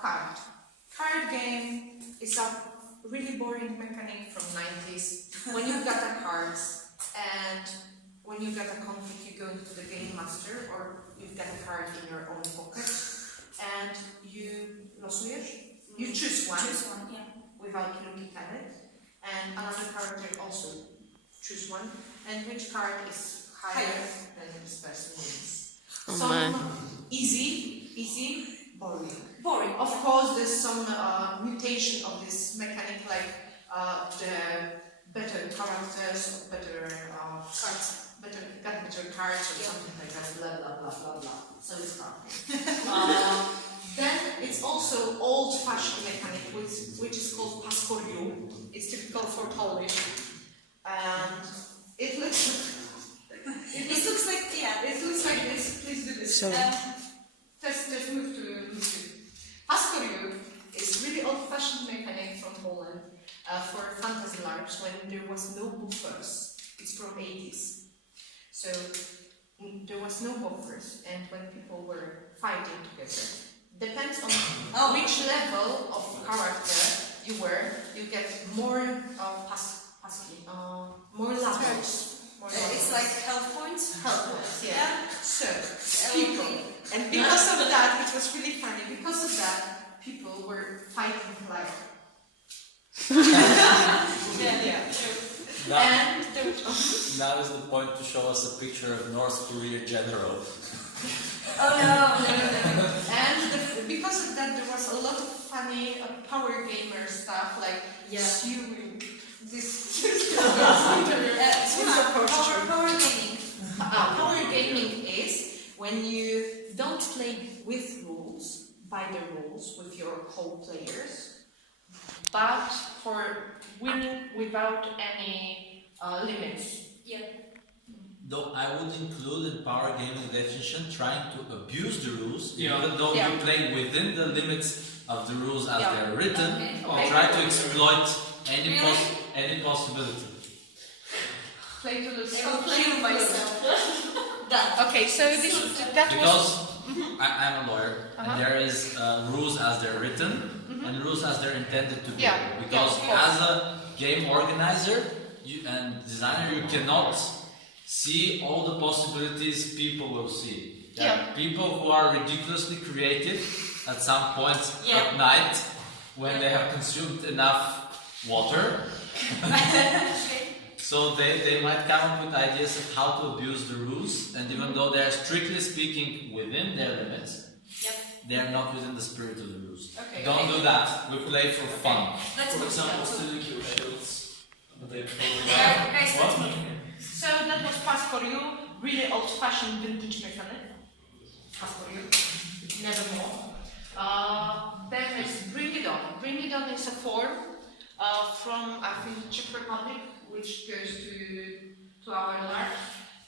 card. Card game is a really boring mechanic from 90s. When you've got the cards and when you get a conflict, you go into the game master or you've got a card in your own pocket and you losujesz. You choose one, yeah. Without looking at it, and another character also choose one, and which card is higher than this person wins. Easy, boring. Of course, there's some mutation of this mechanic, like the better characters, better cards, better cards or something like that. Blah blah blah blah blah. So it's hard. Then it's also old-fashioned mechanic, which is called pastorium. It's typical for Polish, and it looks like this. Please do this. Just move to. Pastorium is really old-fashioned mechanic from Poland for fantasy LARPs when there was no buffers. It's from 80s, so there was no buffers, and when people were fighting together. Depends on which level of character you were, you get more more levels. It's like health points? Health points, yeah. So, people. And because of that, it was really funny, because of that, people were fighting like... Now is the point to show us a picture of North Korea general. Oh no. And because of that, there was a lot of funny power gamer stuff, like Power gaming. Power gaming is when you don't play with rules, by the rules, with your co-players, but for winning without any limits. Yeah. Though I would include in power gaming definition trying to abuse the rules, even though you play within the limits of the rules as they're written, or try to exploit any possibility. Play to lose. I will play with myself. Done. Okay, so I'm a lawyer, and there is rules as they're written and rules as they're intended to be. Because as a game organizer and designer, you cannot see all the possibilities people will see. There are people who are ridiculously creative at some point at night when they have consumed enough water. So they might come up with ideas of how to abuse the rules, and even though they are strictly speaking within their limits, they are not within the spirit of the rules. Don't do that. We play for fun. For example, still your shields. So that was Pass for You, really old-fashioned vintage mechanic. Pass for You, nevermore. Then is Bring It On. Bring It On is a form from, I think, Czech Republic, which goes to our LARP.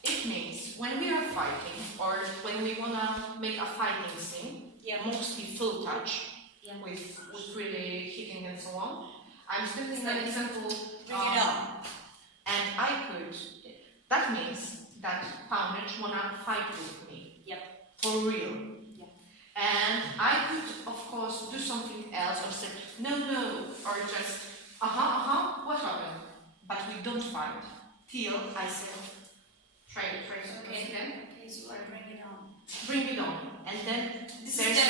It means when we are fighting, or when we want to make a fighting scene, mostly full touch, with really hitting and so on. I'm still thinking an example. Bring it on. And I could. That means that Paulina wanna fight with me. For real. And I could, of course, do something else or say no, or just what happened? But we don't fight till I say try something again. Okay, so bring it on. Bring it on, and then This there's is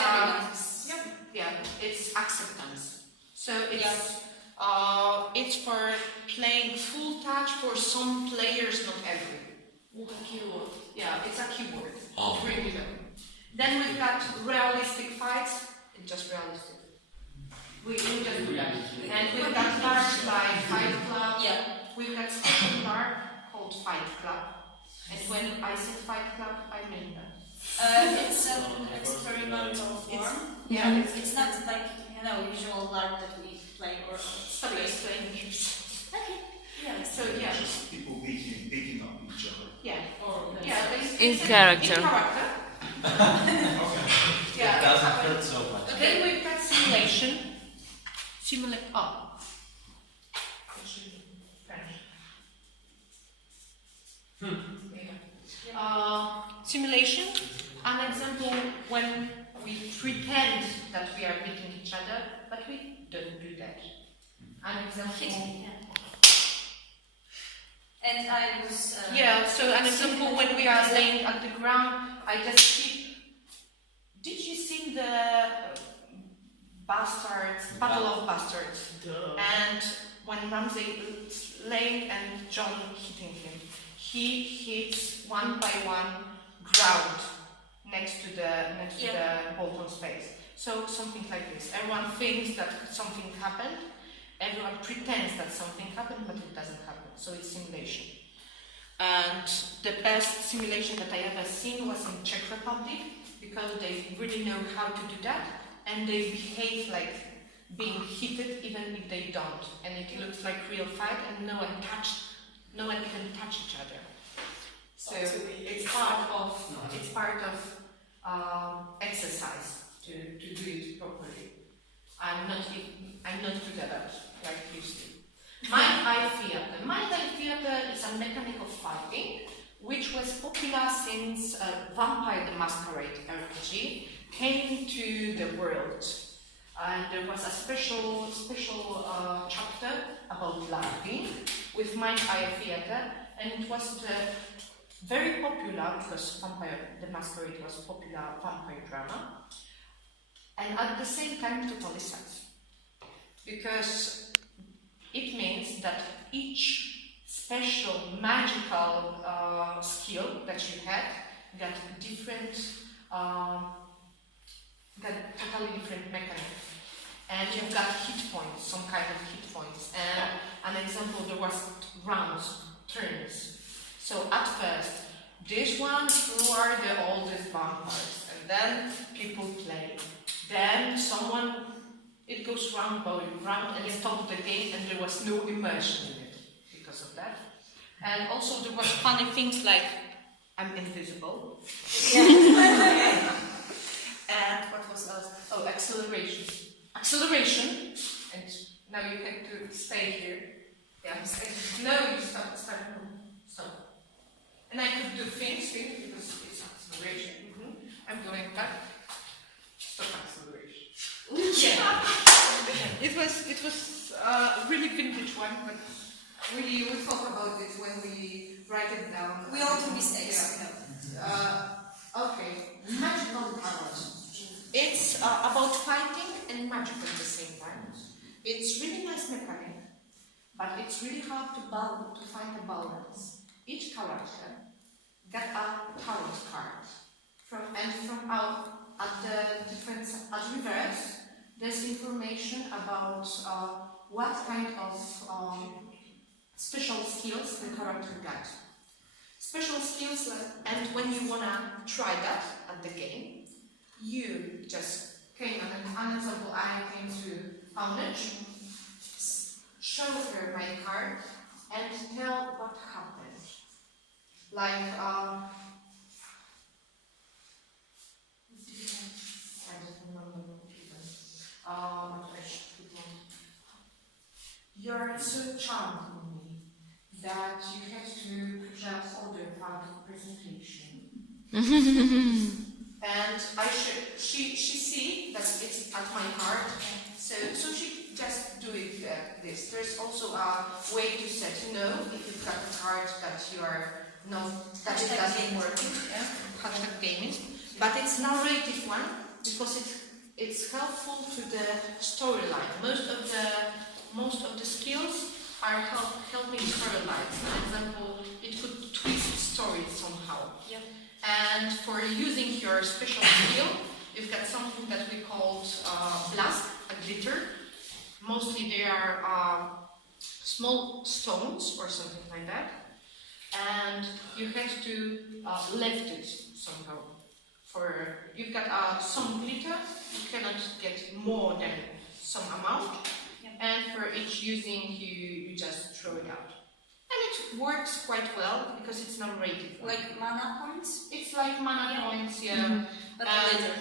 it's acceptance. So it's for playing full touch for some players, not every. Keyword. Yeah, it's a keyword. Bring it on. Then we've got realistic fights. It's just realistic. We just do that. And we've got LARPs like Fight Club. We've got special LARP called Fight Club. And when I say Fight Club, I mean that. It's an experimental form. It's not like usual LARP that we play or. Stop explaining yourself. Okay. So just people beating up each other. In character. In character. It doesn't hurt so much. Then we've got simulation. Simulation. An example when we pretend that we are beating each other, but we don't do that. An example. And I was. Yeah. So an example, when we are laying at the ground, I just keep. Did you see the bastards, Battle of Bastards? And when Ramsey is laying and John hitting him, he hits one by one ground next to the Bolton's face. So something like this. Everyone thinks that something happened. Everyone pretends that something happened, but it doesn't happen. So it's simulation. And the best simulation that I ever seen was in Czech Republic, because they really know how to do that, and they behave like being heated even if they don't, and it looks like real fight, and no one even touch each other. So it's part of exercise to do it properly. I'm not good at that like used to. Mind Eye Theatre. Mind Eye Theatre is a mechanic of fighting which was popular since Vampire the Masquerade RPG came to the world. And there was a special chapter about LARPing with Mind Eye Theatre, and it was very popular because Vampire the Masquerade was a popular vampire drama, and at the same time totally sense. Because it means that each special magical skill that you had got totally different mechanism. And you've got hit points, some kind of hit points. And an example, there was rounds, turns. So at first, this one, who are the oldest vampires? And then people play. Then it goes round by round and stopped the game, and there was no immersion in it because of that. And also there was funny things like, I'm invisible. And what was else? Oh, acceleration. Acceleration, and now you have to stay here. Yeah, no, you stop. And I could do things because it's acceleration. I'm going back. Stop acceleration. Yeah. It was a really vintage one, but we will talk about it when we write it down. We all do mistakes. Yeah. Okay. Magical powers. It's about fighting and magic at the same time. It's really nice mechanic, but it's really hard to find a balance. Each character got a tarot card at reverse, there's information about what kind of special skills the character got. Special skills, and when you wanna try that at the game, you just came, an example, I came to Paulina, show her my card, and tell what happened. Like, I don't remember even. You're so charmed with me that you had to put that other part of the presentation. And she see that it's at my heart, so she just do it this. There's also a way to set no if you've got a card that you are that it doesn't work. Yeah, hashtag gaming. But it's narrative one because it's helpful to the storyline. Most of the skills are helping storyline. For example, it could twist stories somehow. Yeah. And for using your special skill, you've got something that we call blast, a glitter. Mostly they are small stones or something like that. And you have to lift it somehow. You've got some glitter, you cannot get more than some amount. Yeah. And for each using, you just throw it out. And it works quite well because it's narrative. Like mana points? It's like mana points, yeah. Mm-hmm. But later.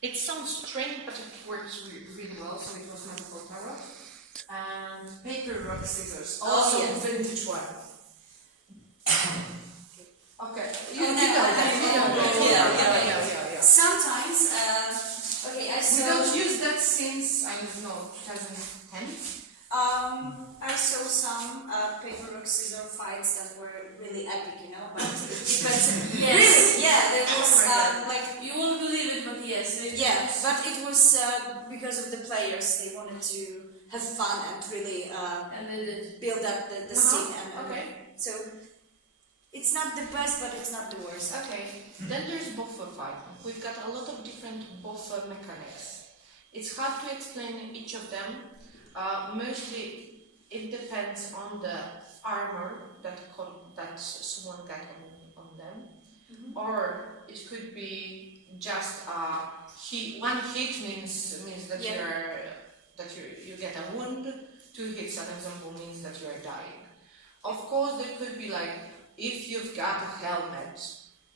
It sounds strange, but it works really well. So it was meant for tarot. And paper, rock, scissors. Also vintage one. Okay. Yeah. Sometimes since, I don't know, 2010. I saw some paper rock scissors fights that were really epic, you know, but yes. Really, yeah, there was like you won't believe it, but yes, but it was because of the players. They wanted to have fun and really build up the scene. So it's not the best, but it's not the worst. Okay, then there's buffer fight. We've got a lot of different buffer mechanics. It's hard to explain each of them. Mostly it depends on the armor that someone got on them, or it could be just one hit means that you get a wound. 2 hits, an example, means that you are dying. Of course, there could be like, if you've got a helmet,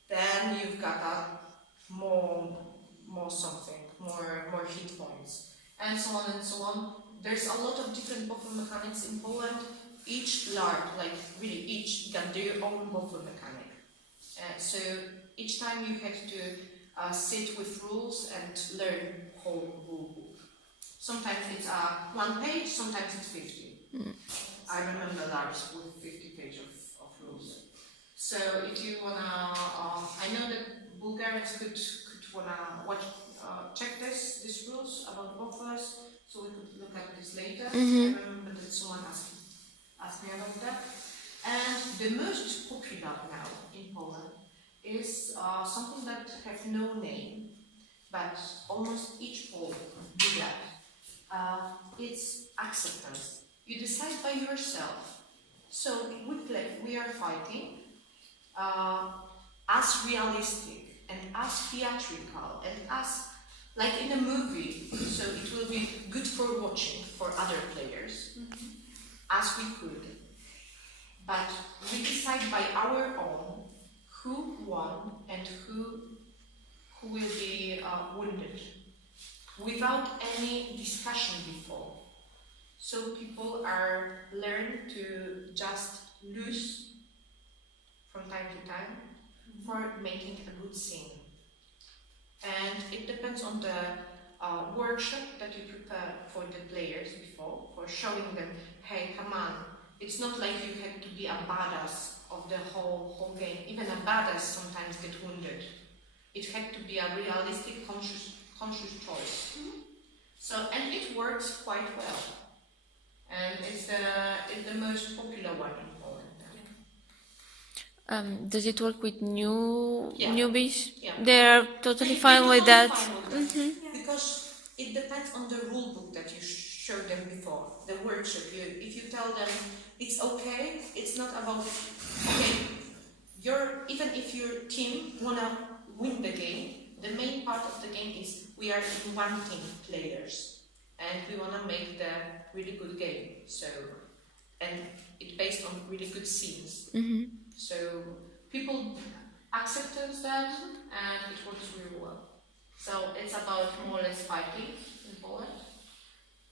then you've got a more hit points, and so on and so on. There's a lot of different buffer mechanics in Poland. Each LARP, like really each, got their own buffer mechanic. So each time you had to sit with rules and learn whole rule book. Sometimes it's 1 page, sometimes it's 50. I remember LARPs with 50 pages of rules. So if you wanna, I know that Bulgarians could wanna check these rules about buffers. So we could look at this later. I remember that someone asked me about that. And the most popular now in Poland is something that has no name, but almost each Pole do that. It's acceptance. You decide by yourself. So we are fighting as realistic and as theatrical and as like in a movie, so it will be good for watching for other players, as we could. But we decide by our own who won and who will be wounded, without any discussion before. So people learn to just lose from time to time for making a good scene. And it depends on the workshop that you prepare for the players before, for showing them, hey, come on, it's not like you have to be a badass of the whole game. Even a badass sometimes get wounded. It had to be a realistic, conscious choice. So, and it works quite well. And it's the most popular one in Poland. Does it work with newbies? Yeah. They're totally fine with that. Because it depends on the rule book that you showed them before, the workshop. If you tell them it's okay, it's not about even if your team wanna win the game, the main part of the game is we are in one team, players, and we wanna make the really good game. So, and it's based on really good scenes. So people acceptance that, and it works really well. So it's about more or less fighting in Poland.